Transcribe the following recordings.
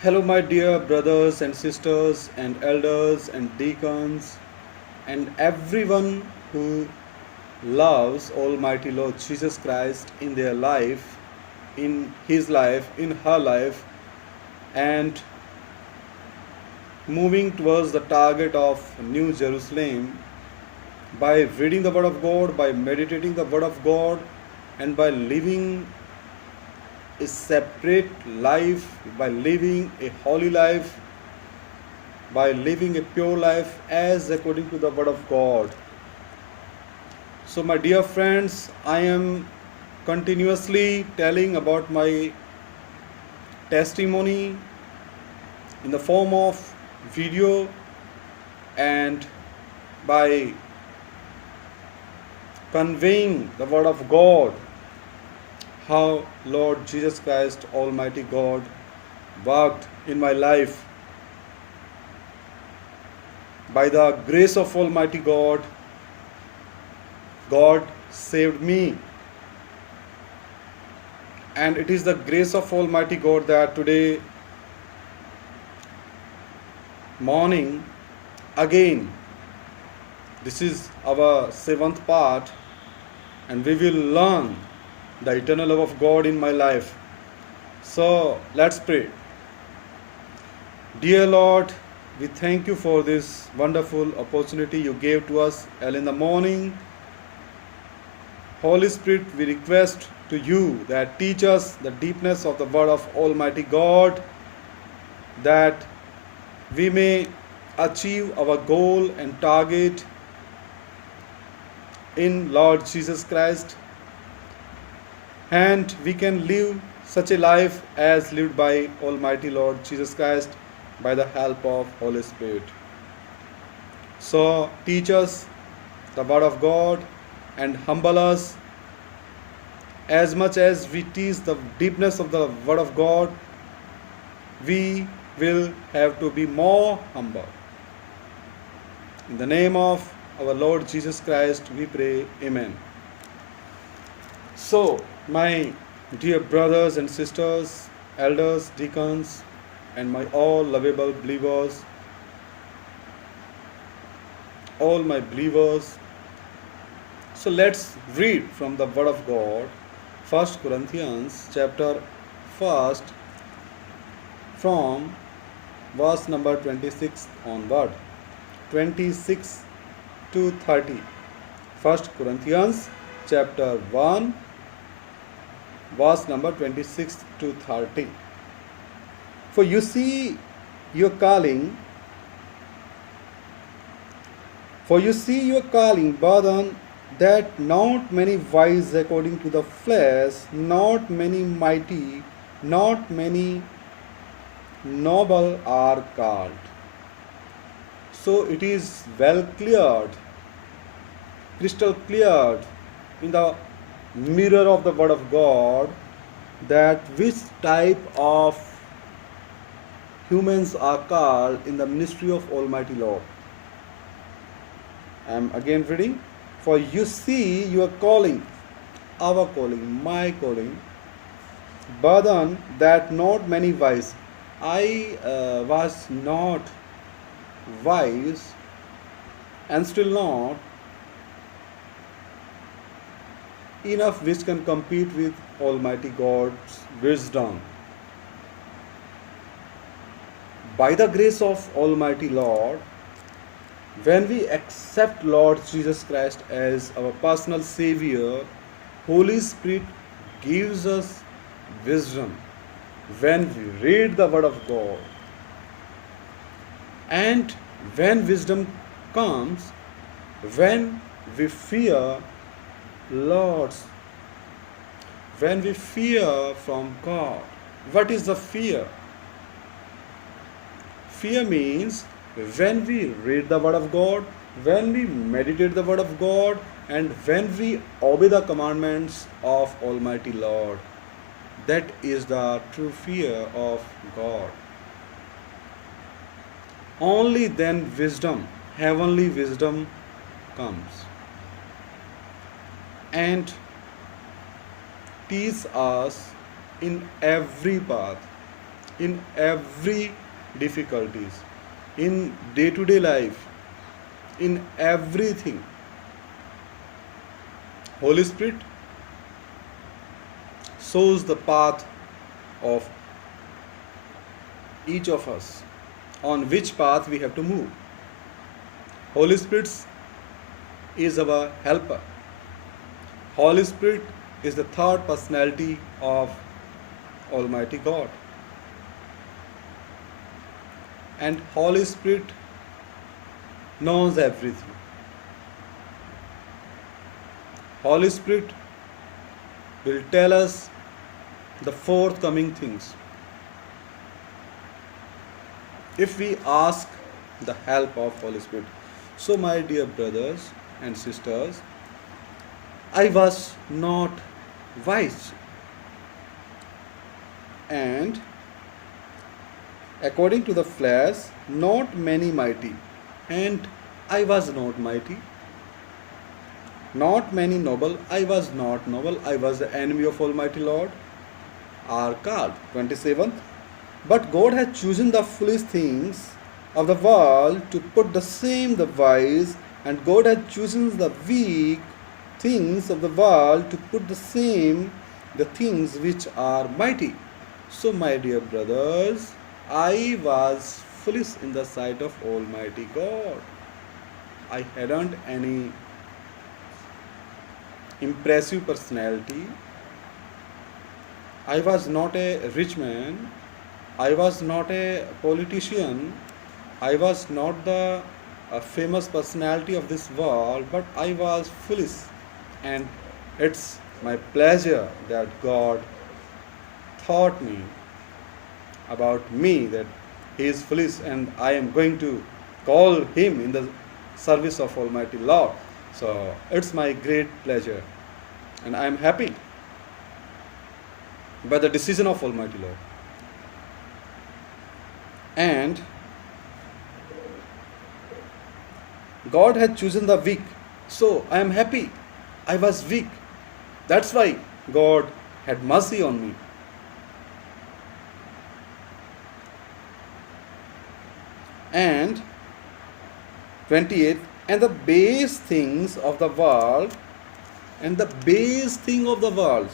Hello, my dear brothers and sisters, and elders and deacons, and everyone who loves Almighty Lord Jesus Christ in their life, in his life, in her life, and moving towards the target of New Jerusalem by reading the Word of God, by meditating the Word of God, and by living a separate life, by living a holy life, by living a pure life as according to the word of God. So, my dear friends, I am continuously telling about my testimony in the form of video and by conveying the word of God, how Lord Jesus Christ, Almighty God, worked in my life. By the grace of Almighty God, God saved me. And it is the grace of Almighty God that today morning again, this is our seventh part, and we will learn the eternal love of God in my life. So let's pray. Dear Lord, we thank you for this wonderful opportunity you gave to us early in the morning. Holy Spirit, we request to you that teach us the deepness of the word of Almighty God, that we may achieve our goal and target in Lord Jesus Christ, and we can live such a life as lived by Almighty Lord Jesus Christ by the help of Holy Spirit. So teach us the word of God and humble us as much as we teach the deepness of the word of God. We will have to be more humble. In the name of our Lord Jesus Christ, we pray. Amen. So, my dear brothers and sisters, elders, deacons, and my all lovable believers, all my believers. So let's read from the Word of God, 1 Corinthians chapter 1st, from verse number 26 onward, 26 to 30. 1 Corinthians chapter 1, verse number 26 to 30. For you see your calling, burden, that not many wise according to the flesh, not many mighty, not many noble are called. So it is well cleared, crystal cleared in the mirror of the Word of God that which type of humans are called in the ministry of Almighty Lord. I am again reading. For you see your calling, our calling, my calling, burden that not many wise. I was not wise and still not enough which can compete with Almighty God's wisdom. By the grace of Almighty Lord, when we accept Lord Jesus Christ as our personal Savior, Holy Spirit gives us wisdom when we read the Word of God. And when wisdom comes, when we fear Lord's, when we fear from God. What is the fear? Fear means when we read the Word of God, when we meditate the Word of God, and when we obey the commandments of Almighty Lord. That is the true fear of God. Only then wisdom, heavenly wisdom, comes and teach us in every path. in every difficulties, in day-to-day life, in everything. Holy Spirit shows the path of each of us, on which path we have to move. Holy Spirit is our helper. Holy Spirit is the third personality of Almighty God. And Holy Spirit knows everything. Holy Spirit will tell us the forthcoming things if we ask the help of Holy Spirit. So, my dear brothers and sisters, I was not wise, and according to the flesh, not many mighty, and I was not mighty. Not many noble, I was not noble, I was the enemy of Almighty Lord, are called. 27th. But God has chosen the foolish things of the world to put the same the wise, and God has chosen the weak things of the world to put the same the things which are mighty. So, my dear brothers, I was foolish in the sight of Almighty God. I hadn't any impressive personality. I was not a rich man. I was not a politician. I was not the famous personality of this world, but I was foolish. And it's my pleasure that God thought me about me, that he is foolish and I am going to call him in the service of Almighty Lord. So it's my great pleasure, and I am happy by the decision of Almighty Lord. And God had chosen the weak, so I am happy. I was weak. That's why God had mercy on me. And 28th, and the base things of the world, and the base thing of the world,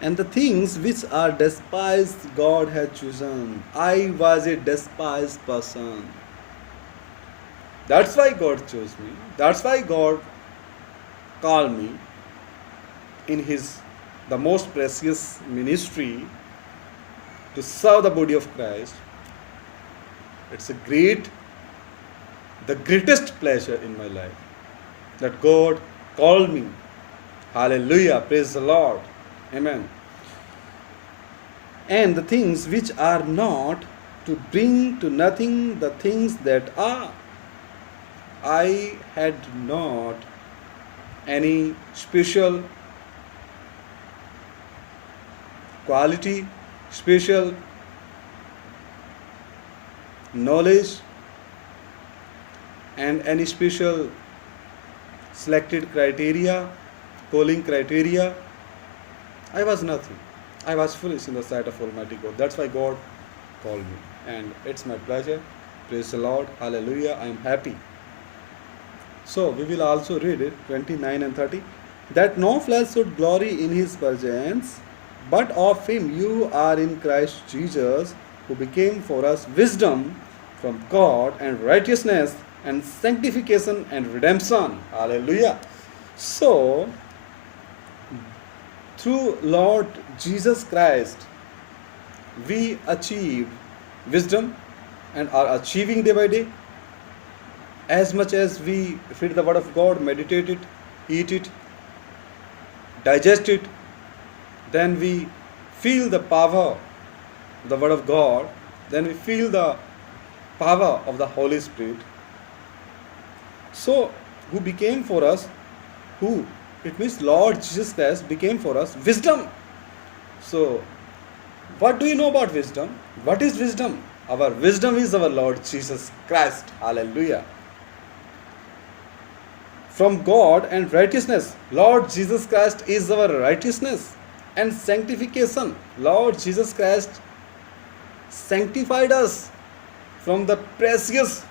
and the things which are despised, God had chosen. I was a despised person. That's why God chose me. That's why God called me in his the most precious ministry to serve the body of Christ. It's the greatest pleasure in my life that God called me. Hallelujah, praise the Lord. Amen. And the things which are not, to bring to nothing the things that are. I had not any special quality, special knowledge, and any special selected criteria, calling criteria. I was nothing. I was foolish in the sight of Almighty God. That's why God called me. And it's my pleasure. Praise the Lord. Hallelujah. I am happy. So we will also read it, 29 and 30. That no flesh should glory in his presence, but of him you are in Christ Jesus, who became for us wisdom from God and righteousness and sanctification and redemption. Hallelujah. So, through Lord Jesus Christ, we achieved wisdom and are achieving day by day. As much as we feed the Word of God, meditate it, eat it, digest it, then we feel the power of the Word of God, then we feel the power of the Holy Spirit. So, who became for us, it means Lord Jesus Christ became for us wisdom. So, what do you know about wisdom? What is wisdom? Our wisdom is our Lord Jesus Christ. Hallelujah. From God and righteousness. Lord Jesus Christ is our righteousness. And sanctification. Lord Jesus Christ sanctified us from the precious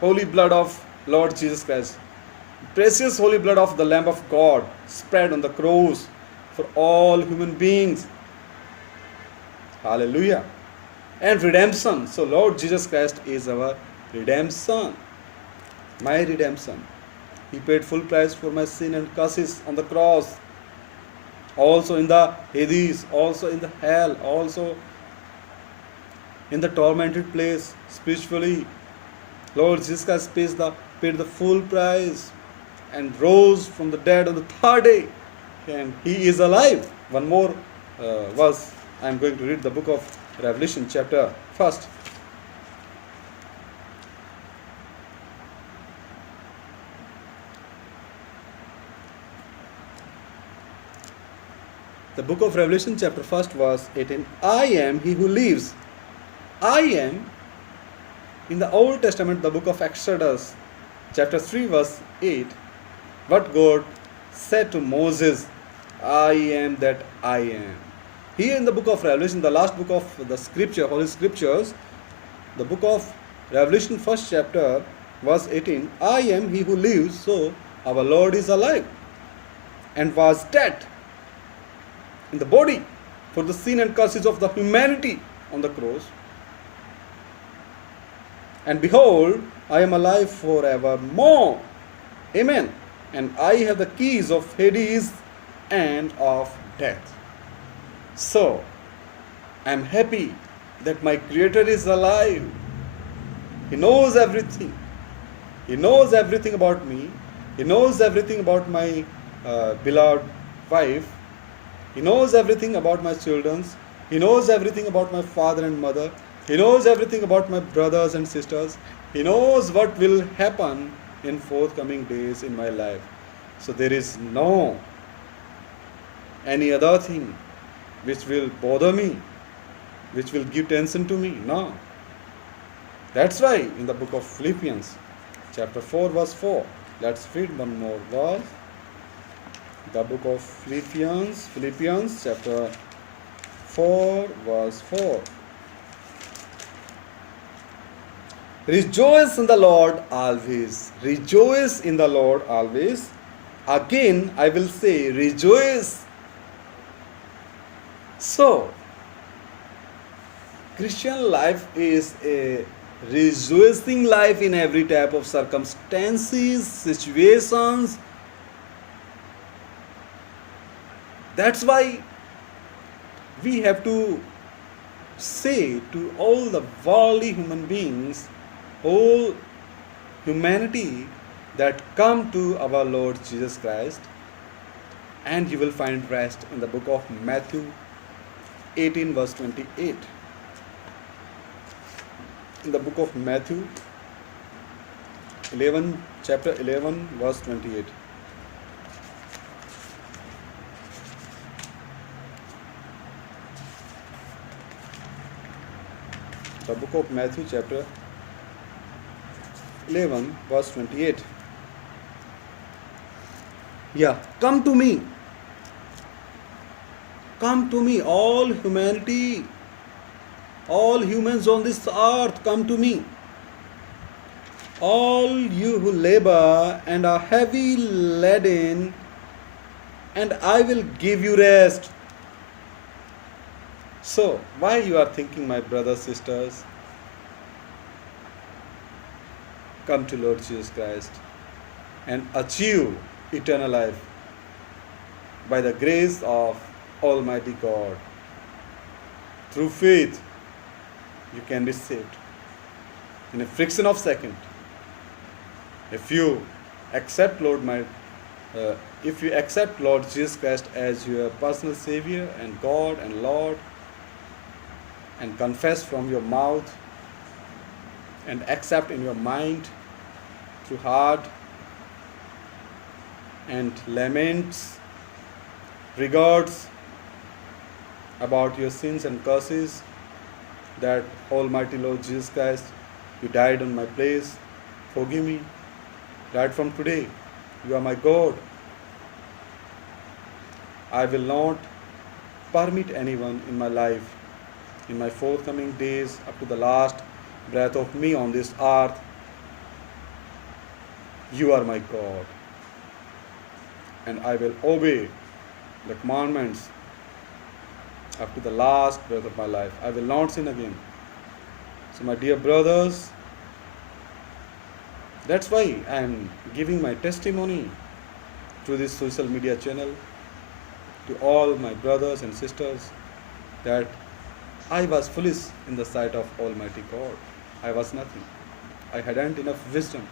holy blood of Lord Jesus Christ. Precious holy blood of the Lamb of God spread on the cross for all human beings. Hallelujah. And redemption. So Lord Jesus Christ is our redemption. My redemption. He paid full price for my sin and curses on the cross. Also in the Hades, also in the hell, also in the tormented place spiritually. Lord Jesus Christ paid the full price and rose from the dead on the third day. And He is alive. One more verse. I am going to read the book of Revelation chapter 1. The book of Revelation chapter 1 verse 18. I am He who lives. I am, in the Old Testament, the book of Exodus chapter 3 verse 8, what God said to Moses, I am that I am. Here in the book of Revelation, the last book of the scripture, Holy Scriptures, the book of Revelation, first chapter, verse 18, I am He who lives, so our Lord is alive and was dead in the body for the sin and curses of the humanity on the cross. And behold, I am alive forevermore. Amen. And I have the keys of Hades and of death. So, I am happy that my Creator is alive. He knows everything. He knows everything about me. He knows everything about my beloved wife. He knows everything about my children. He knows everything about my father and mother. He knows everything about my brothers and sisters. He knows what will happen in forthcoming days in my life. So there is no any other thing which will bother me, which will give tension to me. No. That's why in the book of Philippians, chapter 4, verse 4, let's read one more verse. The book of Philippians, chapter 4, verse 4. Rejoice in the Lord always. Rejoice in the Lord always. Again, I will say, rejoice. So, Christian life is a rejoicing life in every type of circumstances, situations. That's why we have to say to all the worldly human beings, all humanity, that come to our Lord Jesus Christ, and you will find rest in the book of Matthew 18 verse 28. In the book of Matthew 11, chapter 11 verse 28. The book of Matthew chapter 11 verse 28. Yeah, come to me, all humanity, all humans on this earth, come to me, all you who labor and are heavy laden, and I will give you rest. So, why you are thinking, my brothers, sisters? Come to Lord Jesus Christ and achieve eternal life by the grace of Almighty God. Through faith, you can be saved in a fraction of a second. If you accept if you accept Lord Jesus Christ as your personal Savior and God and Lord, and confess from your mouth and accept in your mind through heart and laments, regards about your sins and curses, that Almighty Lord Jesus Christ, you died on my place, forgive me, right from today, you are my God. I will not permit anyone in my life, in my forthcoming days, up to the last breath of me on this earth. You are my God, and I will obey the commandments up to the last breath of my life. I will not sin again. So, my dear brothers, that's why I am giving my testimony through this social media channel to all my brothers and sisters that I was foolish in the sight of Almighty God. I was nothing. I hadn't enough wisdom.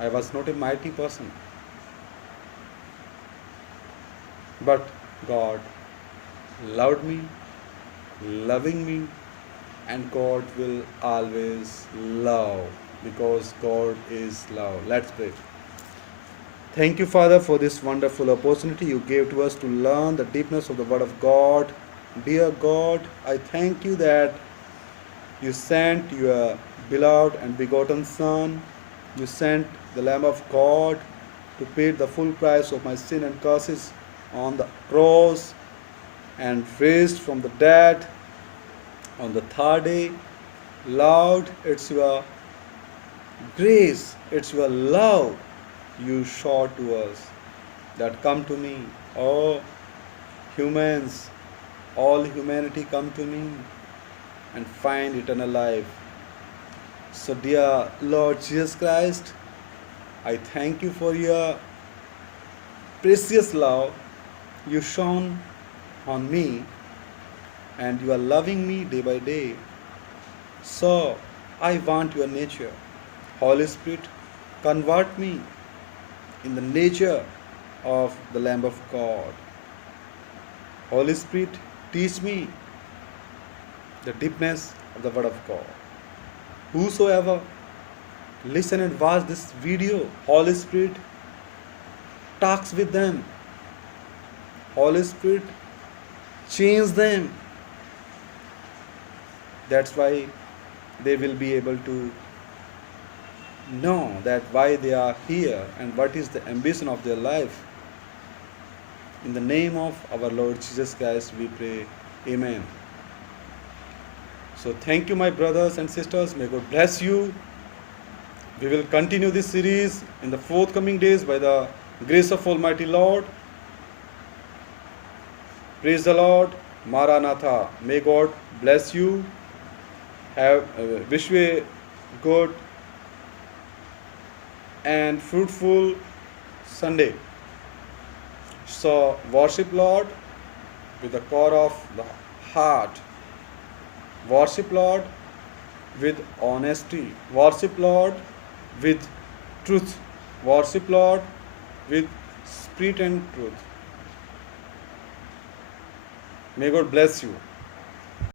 I was not a mighty person. But God loved me, loving me, and God will always love because God is love. Let's pray. Thank you, Father, for this wonderful opportunity you gave to us to learn the deepness of the Word of God. Dear God, I thank you that you sent your beloved and begotten Son. You sent the Lamb of God to pay the full price of my sin and curses on the cross and raised from the dead on the third day. Lord, it's your grace, it's your love you show to us that come to me. Oh, humans, all humanity come to me and find eternal life. So, dear Lord Jesus Christ, I thank you for your precious love you shown on me, and you are loving me day by day. So, I want your nature. Holy Spirit, convert me in the nature of the Lamb of God. Holy Spirit, teach me the deepness of the Word of God. Whosoever listen and watch this video, Holy Spirit talks with them. Holy Spirit change them. That's why they will be able to know that why they are here and what is the ambition of their life. In the name of our Lord Jesus Christ we pray. Amen. So thank you, my brothers and sisters. May God bless you. We will continue this series in the forthcoming days by the grace of Almighty Lord. Praise the Lord. Maranatha. May God bless you. Wish you a good and fruitful Sunday. So worship Lord with the core of the heart. Worship Lord with honesty. Worship Lord with truth. Worship Lord with spirit and truth. May God bless you.